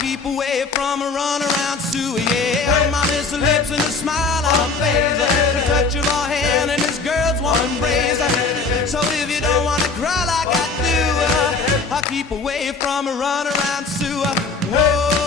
Keep away from a runaround Sue, yeah. My miss her lips and a smile on her face, the touch of her hand and this girl's warm embrace. So if you don't wanna cry like I do, I'll keep away from a runaround Sue. Whoa.